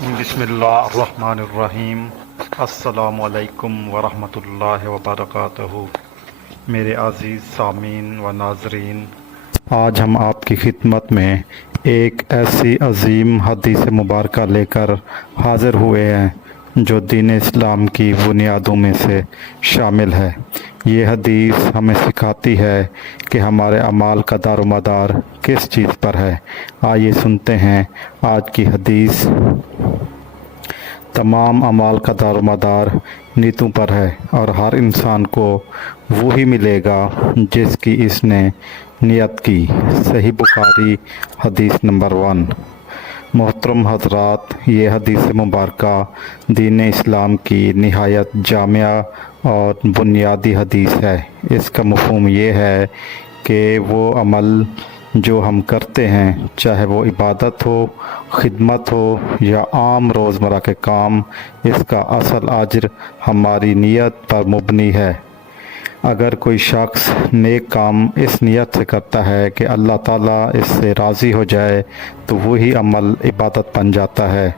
بسم اللہ الرحمن الرحیم۔ السلام علیکم ورحمۃ اللہ وبرکاتہ۔ میرے عزیز سامعین و ناظرین، آج ہم آپ کی خدمت میں ایک ایسی عظیم حدیث مبارکہ لے کر حاضر ہوئے ہیں جو دین اسلام کی بنیادوں میں سے شامل ہے۔ یہ حدیث ہمیں سکھاتی ہے کہ ہمارے اعمال کا دار و مدار کس چیز پر ہے۔ آئیے سنتے ہیں آج کی حدیث۔ تمام اعمال کا دار و مدار نیتوں پر ہے اور ہر انسان کو وہی ملے گا جس کی اس نے نیت کی۔ صحیح بخاری حدیث نمبر 1۔ محترم حضرات، یہ حدیث مبارکہ دین اسلام کی نہایت جامع اور بنیادی حدیث ہے۔ اس کا مفہوم یہ ہے کہ وہ عمل جو ہم کرتے ہیں، چاہے وہ عبادت ہو، خدمت ہو یا عام روزمرہ کے کام، اس کا اصل اجر ہماری نیت پر مبنی ہے۔ اگر کوئی شخص نیک کام اس نیت سے کرتا ہے کہ اللہ تعالیٰ اس سے راضی ہو جائے تو وہی عمل عبادت بن جاتا ہے،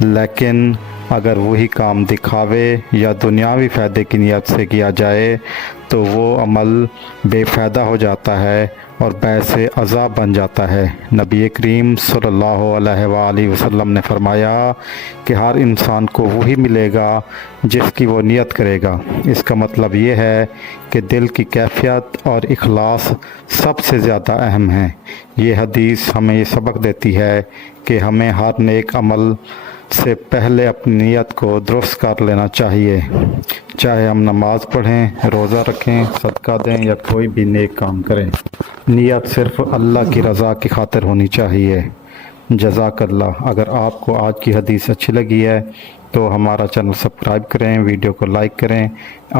لیکن اگر وہی کام دکھاوے یا دنیاوی فائدے کی نیت سے کیا جائے تو وہ عمل بے فائدہ ہو جاتا ہے اور باعث عذاب بن جاتا ہے۔ نبی کریم صلی اللہ علیہ وآلہ وسلم نے فرمایا کہ ہر انسان کو وہی ملے گا جس کی وہ نیت کرے گا۔ اس کا مطلب یہ ہے کہ دل کی کیفیت اور اخلاص سب سے زیادہ اہم ہے۔ یہ حدیث ہمیں یہ سبق دیتی ہے کہ ہمیں ہر نیک عمل سے پہلے اپنی نیت کو درست کر لینا چاہیے، چاہے ہم نماز پڑھیں، روزہ رکھیں، صدقہ دیں یا کوئی بھی نیک کام کریں۔ نیت صرف اللہ کی رضا کی خاطر ہونی چاہیے۔ جزاک اللہ۔ اگر آپ کو آج کی حدیث اچھی لگی ہے تو ہمارا چینل سبسکرائب کریں، ویڈیو کو لائک کریں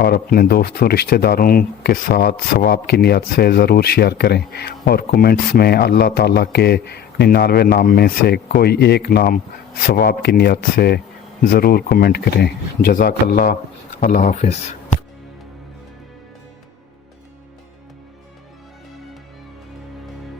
اور اپنے دوستوں رشتہ داروں کے ساتھ ثواب کی نیت سے ضرور شیئر کریں، اور کومنٹس میں اللہ تعالیٰ کے 99 نام میں سے کوئی ایک نام ثواب کی نیت سے ضرور کومنٹ کریں۔ جزاک اللہ۔ اللہ حافظ۔